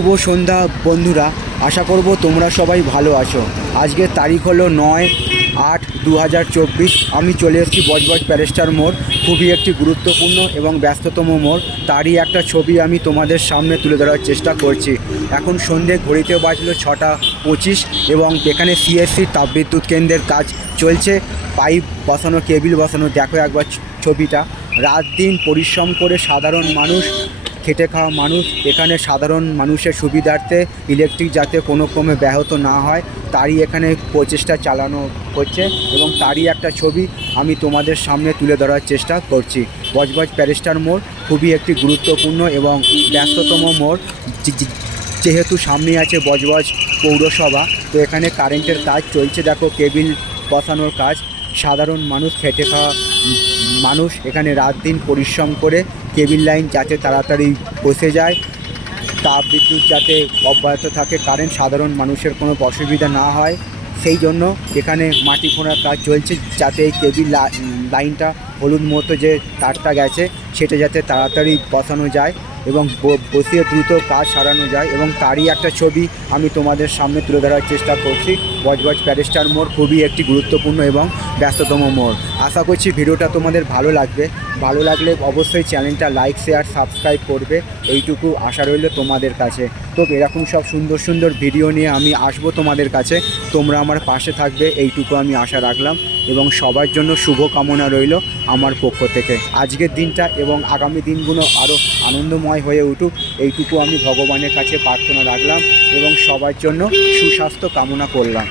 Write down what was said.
শুভ সন্ধ্যা, বন্ধুরা। আশা করব তোমরা সবাই ভালো আছো। আজকের তারিখ হলো নয় আট দু আমি চলে এসেছি বজবজ প্যারেস্টার মোড়। খুবই একটি গুরুত্বপূর্ণ এবং ব্যস্ততম মোড়। তারই একটা ছবি আমি তোমাদের সামনে তুলে ধরার চেষ্টা করছি। এখন সন্ধে ঘড়িতে বাজলো ছটা পঁচিশ এবং এখানে সিএসসি তাপবিদ্যুৎ কেন্দ্রের কাজ চলছে। পাইপ বসানো, কেবিল বসানো, দেখো একবার ছবিটা। রাত দিন পরিশ্রম করে সাধারণ মানুষ খেটে খাওয়া মানুষ, এখানে সাধারণ মানুষের সুবিধার্থে ইলেকট্রিক যাতে কোনো ক্রমে ব্যাহত না হয়, তারই এখানে প্রচেষ্টা চালানো হচ্ছে এবং তারই একটা ছবি আমি তোমাদের সামনে তুলে ধরার চেষ্টা করছি। বজবজ প্যারেস্টার মোড় খুবই একটি গুরুত্বপূর্ণ এবং ব্যস্ততম মোড় যেহেতু সামনে আছে বজবজ পৌরসভা, তো এখানে কারেন্টের কাজ চলছে। দেখো কেবিল বসানোর কাজ, সাধারণ মানুষ খেটে খাওয়া মানুষ এখানে রাত দিন পরিশ্রম করে কেবিল লাইন যাতে তাড়াতাড়ি বসে যায়, তাপ বিদ্যুৎ যাতে অব্যাহত থাকে, কারেন্ট সাধারণ মানুষের কোনো অসুবিধা না হয়। সেই জন্য এখানে মাটি খোঁড়ার কাজ চলছে, যাতে এই কেবিল লাইনটা হলুদ মতো যে তারটা গেছে, সেটা যাতে তাড়াতাড়ি বসানো যায় এবং বসিয়ে দ্রুত কাজ সারানো যায় এবং তারই একটা ছবি আমি তোমাদের সামনে তুলে ধরার চেষ্টা করছি। বজবজ প্যারেস্টার মোড় খুবই একটি গুরুত্বপূর্ণ এবং ব্যস্ততম মোড়। আশা করছি ভিডিওটা তোমাদের ভালো লাগবে। ভালো লাগলে অবশ্যই চ্যানেলটা লাইক, শেয়ার, সাবস্ক্রাইব করবে। এইটুকু আশা রইল তোমাদের কাছে। তো এরকম সব সুন্দর সুন্দর ভিডিও নিয়ে আমি আসব তোমাদের কাছে। তোমরা আমার পাশে থাকবে, এইটুকু আমি আশা রাখলাম এবং সবার জন্য শুভ কামনা রইল। আমার পক্ষ থেকে। আজকের দিনটা এবং আগামী দিনগুলো আরও আনন্দময় হয়ে উঠুক, এইটুকু আমি ভগবানের কাছে প্রার্থনা রাখলাম এবং সবার জন্য সুস্বাস্থ্য কামনা করলাম।